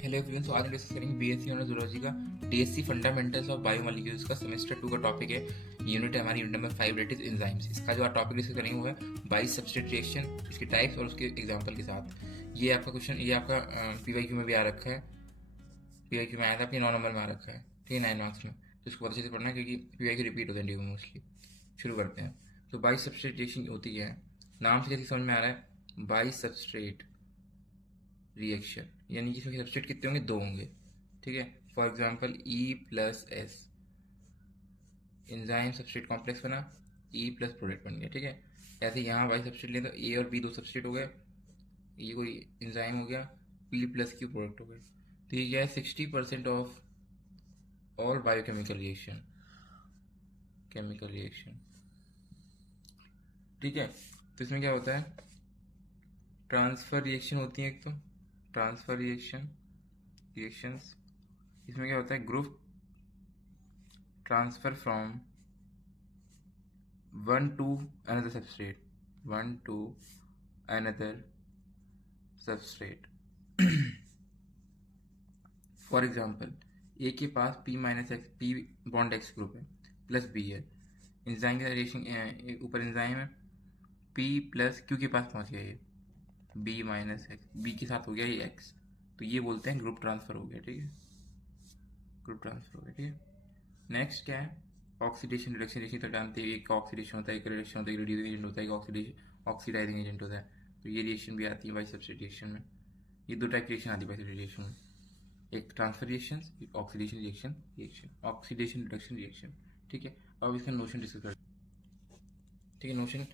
Hello everyone. तो आज हम डिस्कस करेंगे बीएससी ऑनर्स जूलॉजी का टीएससी फंडामेंटल्स ऑफ बायोमोलिक्यूल्स का सेमेस्टर 2 का टॉपिक है। यूनिट है हमारी unit number 5 that is enzymes. इसका जो आप टॉपिक डिस्कस करेंगे वो है बाई सब्स्ट्रेट रिएक्शन, इसके टाइप्स और उसके एग्जांपल के साथ। ये आपका क्वेश्चन ये आपका पीवाईक्यू में भी आ रखा है, पीवाईक्यू में आया था, आपके 9 नंबर में आ रखा है, ठीक है, 9 मार्क्स में। तो इसको अच्छे से पढ़ना है क्योंकि पीवाईक्यू रिपीट होते हैं मोस्टली। शुरू करते हैं। तो बाई सब्स्ट्रेट रिएक्शन होती है, नाम से कैसे समझ में आ रहा है, बाई सब्स्ट्रेट रिएक्शन, यानी कि इसमें सब्स्ट्रेट कितने होंगे, 2 होंगे, ठीक है। For example E+S, enzyme substrate complex बना, E+ प्रोडक्ट बन गया, ठीक है। ऐसे यहाँ बाई सब्स्ट्रेट लें तो A और B 2 सब्स्ट्रेट हो गए, ये कोई एंजाइम हो गया, P+Q प्रोडक्ट हो गए। तो ये क्या है, 60% of all biochemical reaction, chemical reaction, ठीक है। तो इसमें क्या होता है, ट्रांसफर रिएक्शन होती है एक, तो ट्रांसफर रिएक्शंस, इसमें क्या होता है, group transfer from one to another substrate, one to another substrate. For example, A के पास P-X, P bond X group है, प्लस B है, एंजाइम के रिएक्शन ऊपर एंजाइम है, P+Q के पास पहुंच गया, ये B-X, B के साथ हो गया ये X, तो ये बोलते हैं ग्रुप ट्रांसफर हो गया, ठीक है, ग्रुप ट्रांसफर हो गया, ठीक है। नेक्स्ट क्या है, ऑक्सीडेशन रिडक्शन रिएक्शन, तो जानते हैं एक ऑक्सीडेशन होता है, एक रिडक्शन होता है, एक रिड्यूसिंग एजेंट होता है, एक ऑक्सीडाइजिंग एजेंट होता है। तो ये रिएक्शन भी आती है बाई सब्स्ट्रेट रिएक्शन में। ये 2 टाइप की रिएक्शन आती है बाई सब्स्ट्रेट रिएक्शन में, एक ट्रांसफर रिएक्शन, एक oxidation reaction, oxidation reduction reaction, ठीक है। अब इसका नोशन डिस्कस करते हैं, ठीक है। नोशन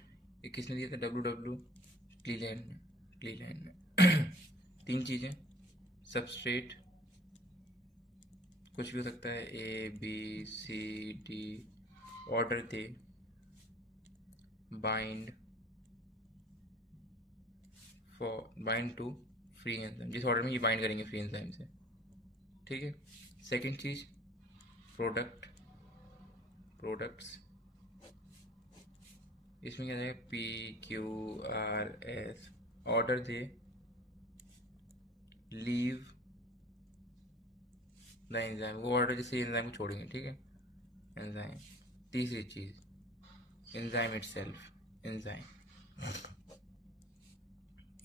किसने दिया था, WW क्लीलैंड में। 3 चीज़ें, सब्सट्रेट कुछ भी हो सकता है, ABCD, ऑर्डर दे, बाइंड टू फ्री एंजाइम, जिस ऑर्डर में ये बाइंड करेंगे फ्री एंजाइम से, ठीक है। सेकंड चीज, प्रोडक्ट्स, इसमें क्या जाएगा, PQRS, order they, leave the enzyme, वो ऑर्डर जैसे एंजाइम को छोड़ेंगे, ठीक है, एंजाइम। तीसरी चीज, एंजाइम इटसेल्फ, एंजाइम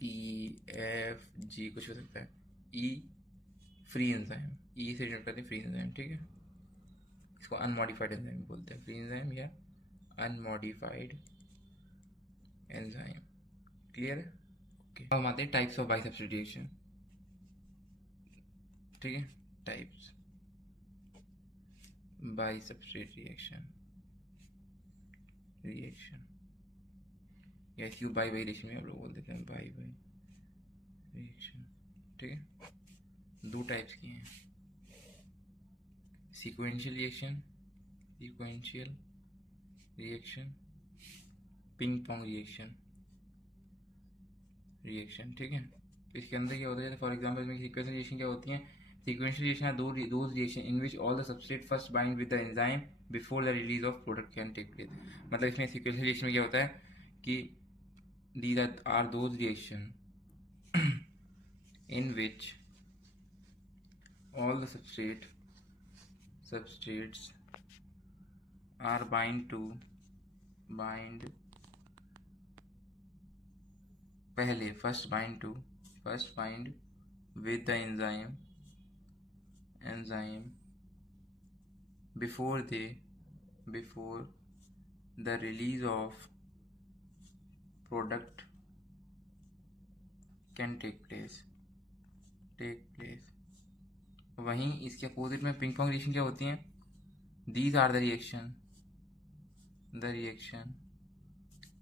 EFG कुछ हो सकता है, E फ्री एंजाइम, E से डिनोट करते हैं फ्री एंजाइम, ठीक है। इसको अनमॉडिफाइड एंजाइम बोलते हैं, फ्री एंजाइम या अनमॉडिफाइड एंजाइम, क्लियर है, ओके। अब हम आते हैं types of by substrate reaction, ठीक है। टाइप्स बाई सब्स्ट्रेट रिएक्शन या इसकी बाई रिएक्शन में आप लोग बोल देते हैं बाई रिएक्शन, ठीक है। 2 टाइप्स की हैं, sequential reaction, ping pong reaction, ठीक है। तो इसके अंदर क्या होता है, फॉर एग्जांपल में सीक्वेंशियल रिएक्शन क्या होती है, sequential reaction are those reaction in which all the substrate first bind with the enzyme before the release of product can take place. मतलब इसमें सीक्वेंशियल रिएक्शन में क्या होता है कि these are those reaction in which all the substrates are bind पहले first bind with the enzyme before the release of product can take place. वहीं इसके अपोजिट में पिंग पोंग रिएक्शन क्या होती हैं, these are the reaction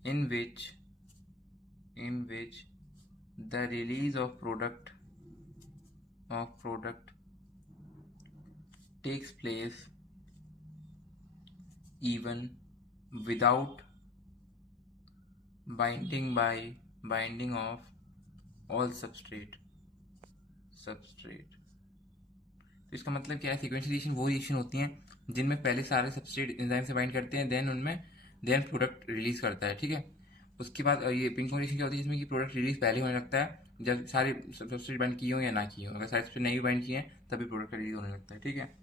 in which the release of product takes place even without binding of all substrate. तो इसका मतलब क्या है, सीक्वेंशियल रिएक्शन वो रिएक्शन होती हैं जिनमें पहले सारे सबस्ट्रेट एंजाइम से बाइंड करते हैं, देन प्रोडक्ट रिलीज करता है, ठीक है। उसके बाद ये पिंग पोंग रिएक्शन क्या होती है, जिसमें कि प्रोडक्ट रिलीज पहले होने लगता है जब सारे सब्सिट्यूट बाइंड किए हो या ना किए हो, अगर सारे सब्सिट्यूट नहीं बाइंड किए हैं तभी प्रोडक्ट का रिलीज होने लगता है, ठीक है।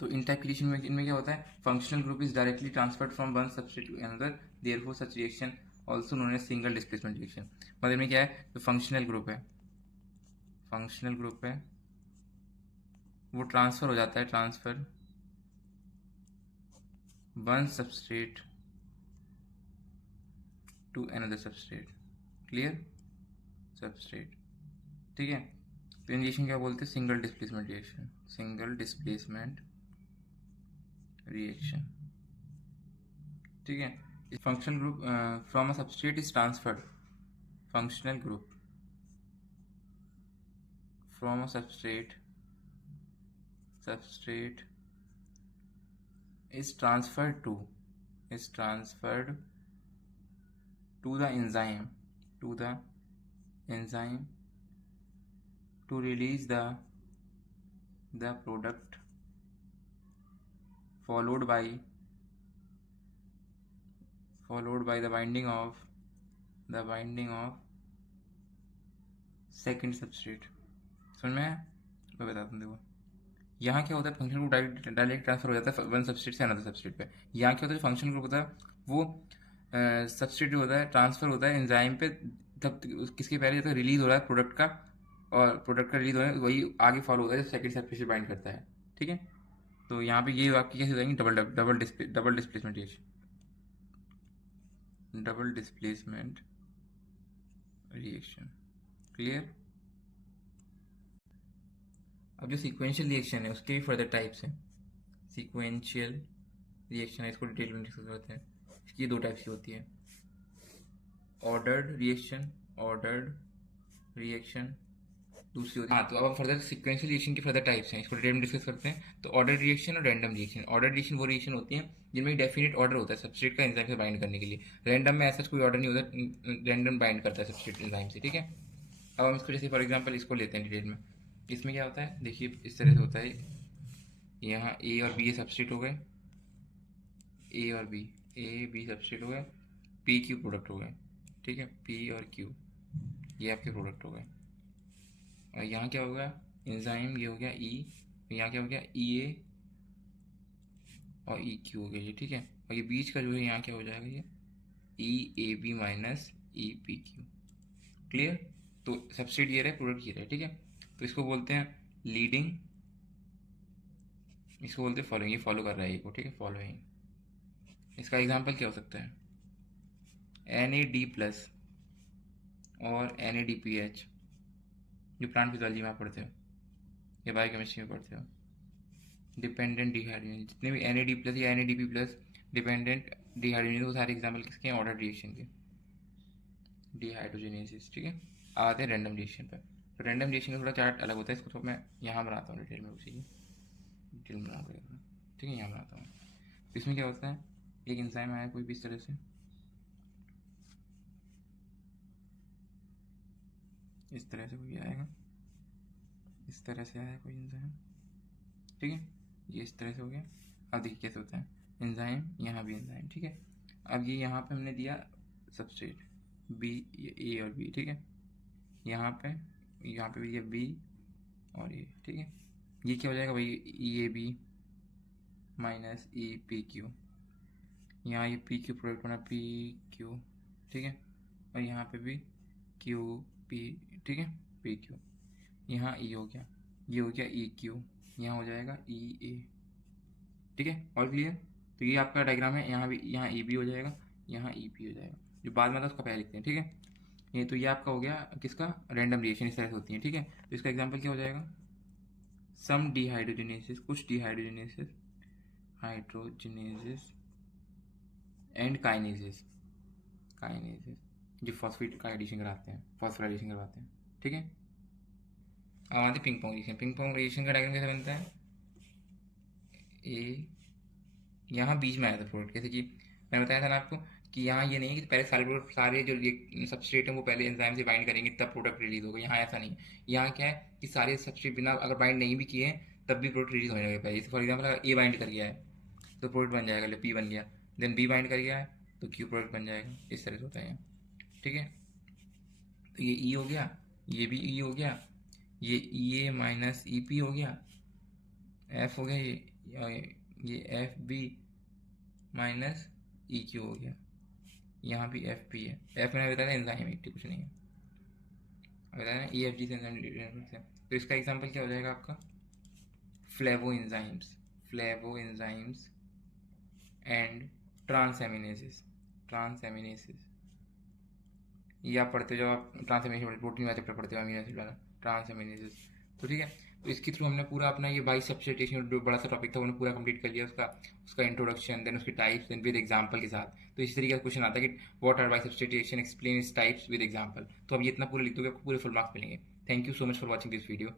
तो इन टाइप रिएक्शन में इनमें क्या होता है, functional group is directly transferred from one substrate to another, therefore such reaction also known as single displacement reaction. मतलब में क्या है, तो फंक्शनल ग्रुप है वो ट्रांसफर हो जाता है, transfer one substrate to another substrate, clear, substrate, ठीक है। तो इन रिएक्शन क्या बोलते हैं, single displacement reaction, single displacement reaction, ठीक है। Functional group from a substrate is transferred, functional group from a substrate is transferred to the enzyme to release the product, followed by the binding of second substrate। समझ में आया? मैं बताता हूँ, देखो यहाँ क्या होता है, फंक्शन ग्रुप डायरेक्ट ट्रांसफर हो जाता है वन सबस्ट्रेट से अनदर सबस्ट्रेट पे। यहाँ क्या होता है, फंक्शन ग्रुप होता है वो सबस्ट्रेट जो होता है ट्रांसफर होता है एंजाइम पे, तब किसके पहले जब रिलीज हो रहा है प्रोडक्ट का, और प्रोडक्ट का रिलीज हो रहा है वही आगे फॉलो होता है जो सेकंड सबस्ट्रेट बाइंड करता है, ठीक है। तो यहाँ पे ये वाक्य कैसे हो जाएंगे, डबल डिस्प्लेसमेंट रिएक्शन, क्लियर। अब जो सीक्वेंशियल रिएक्शन है उसके भी फर्दर टाइप्स हैं। सीक्वेंशियल रिएक्शन है, इसको डिटेल में डिस्कस करते हैं। इसकी दो टाइप्स की होती है, ऑर्डर्ड रिएक्शन दूसरी होती है। हाँ, तो अब हम फर्दर सीक्वेंशियल रिएक्शन की फर्दर टाइप्स हैं, इसको डिटेल में डिस्कस करते हैं। तो ऑर्डर्ड रिएक्शन और रैंडम रिएक्शन। ऑर्डर्ड रिएक्शन वो रिएक्शन होती है जिनमें डेफिनेट ऑर्डर होता है सबस्ट्रेट का एंजाइम से बाइंड करने के लिए। रैंडम में ऐसा कोई ऑर्डर नहीं होता, रैंडम बाइंड करता है सबस्ट्रेट एंजाइम से, ठीक है। अब हम इसको जैसे फॉर एग्जाम्पल इसको लेते हैं डिटेल में। इसमें क्या होता है, देखिए इस तरह से होता है, यहाँ ए और बी ये सबस्ट्रेट हो गए, ए बी सबस्ट्रेट हो गए, पी क्यू प्रोडक्ट हो गए, ठीक है। पी और क्यू ये आपके प्रोडक्ट हो गए। और यहाँ क्या होगा, एंजाइम ये हो गया ई, यहाँ क्या हो गया, ई ए और ई क्यू हो गया ये, ठीक है। और ये बीच का जो है यहाँ क्या हो जाएगा, ये E A B minus E P Q, clear. तो सबस्ट्रेट ये रहे, प्रोडक्ट ये रहे, ठीक है। तो इसको बोलते हैं लीडिंग, इसको बोलते हैं फॉलोइंग, ये फॉलो कर रहा है ये को, ठीक है, फॉलोइंग। इसका एग्जांपल क्या हो सकता है, NAD+ और NADPH, जो प्लांट फिजियोलॉजी में आप पढ़ते हो या बायोकेमिस्ट्री में पढ़ते हो। डिपेंडेंट डिहाइड्रोजन, जितने भी NAD+ या NADP+ डिपेंडेंट डिहाइड्रोजन, वो सारे एग्जाम्पल किसके हैं, ऑर्डर रिएक्शन के, डिहाइड्रोजनेसिस, ठीक है। आते हैं रैंडम रिएक्शन पर। तो रैंडम रिएक्शन का थोड़ा चार्ट अलग होता है, इसको तो मैं यहाँ बनाता हूँ डिटेल में, उसी डिटेल में बना कर, ठीक है, यहाँ बनाता हूँ। तो इसमें क्या होता है, एक एंजाइम आया कोई भी इस तरह से, इस तरह से कोई आएगा, इस तरह से आया कोई एंजाइम, ठीक है, ये इस तरह से हो गया। अब देखिए कैसे होता है, एंजाइम यहाँ भी एंजाइम, ठीक है। अब ये यहाँ पे हमने दिया सबस्ट्रेट बी, ए और बी, ठीक है। यहाँ पे भी ये बी और ए, ठीक है। ये क्या हो जाएगा भाई, E A B minus E P Q, यहाँ ये पी क्यू प्रोडक्ट बना पी क्यू, ठीक है। और यहाँ पे भी क्यू पी, ठीक है, पी क्यू। यहाँ ई हो गया, ये हो गया ई क्यू, यहाँ हो जाएगा ई ए, ठीक है। और क्लियर। तो ये आपका डायग्राम है, यहाँ भी, यहाँ ई बी हो जाएगा, यहाँ ई पी हो जाएगा, जो बाद में था उसका पहले लिखते हैं, ठीक है। ये तो ये आपका हो गया किसका, रैंडम रिएक्शन इस तरह से होती है, ठीक है। तो इसका एग्जांपल क्या हो जाएगा, सम डिहाइड्रोजनेसिस, कुछ डिहाइड्रोजनेसिस, हाइड्रोजनेसिस एंड काइनेसिस जो फॉस्फेट का एडिशन कराते हैं, फॉस्फोराइलेशन करवाते हैं, ठीक है। अब आते हैं पिंग पोंग रिएक्शन का डायग्राम कैसे बनता है, ए यहाँ बीच में आया था प्रोडक्ट, कैसे कि मैंने बताया था ना आपको कि यहाँ ये नहीं है कि पहले सारे प्रोडक्ट, सारे जो सबस्ट्रेट हैं वो पहले एंजाइम से बाइंड करेंगे तब प्रोडक्ट रिलीज होगा। यहाँ ऐसा नहीं, यहाँ क्या है कि सारे सबस्ट्रेट बिना अगर बाइंड नहीं भी किए तब भी प्रोडक्ट रिलीज होने लगेगा। जैसे फॉर एग्जाम्पल अगर ए बाइंड कर गया है तो प्रोडक्ट बन जाएगा, पी बन गया, देन बी बाइंड कर गया है तो क्यू प्रोडक्ट बन जाएगा, इस तरह से होता है, ठीक है। तो ये ई हो गया, ये भी ई हो गया, ये ई ए माइनस ई पी हो गया, एफ हो गया, ये F B minus E Q हो गया, यहाँ भी एफ पी है। एफ मैंने बताया एंजाइम है, कुछ नहीं है, बताया ना ई एफ जी से एंजाइम से। तो इसका एग्जाम्पल क्या हो जाएगा आपका, फ्लेवो एंजाइम्स एंड ट्रांसएमिनेसिस। ये आप पढ़ते हो जब आप ट्रांसएमिनेशन प्रोटीन वाला चैप्टर पढ़ते हो, अमीनो एसिड वाला ट्रांसएमिनेसिस। तो ठीक है, तो इसके थ्रू हमने पूरा अपना ये बाई सब्स्टिट्यूशन जो बड़ा सा टॉपिक था उन्होंने पूरा कंप्लीट कर लिया, उसका इंट्रोडक्शन, देन उसकी टाइप्स, देन विद एग्जांपल के साथ। तो इसी तरीके का क्वेश्चन आता है कि what are bi substitution, explain its types with example. तो अब ये इतना पूरा लिख दोगे आपको पूरे फुल मार्क्स मिलेंगे। Thank you so much for watching this video.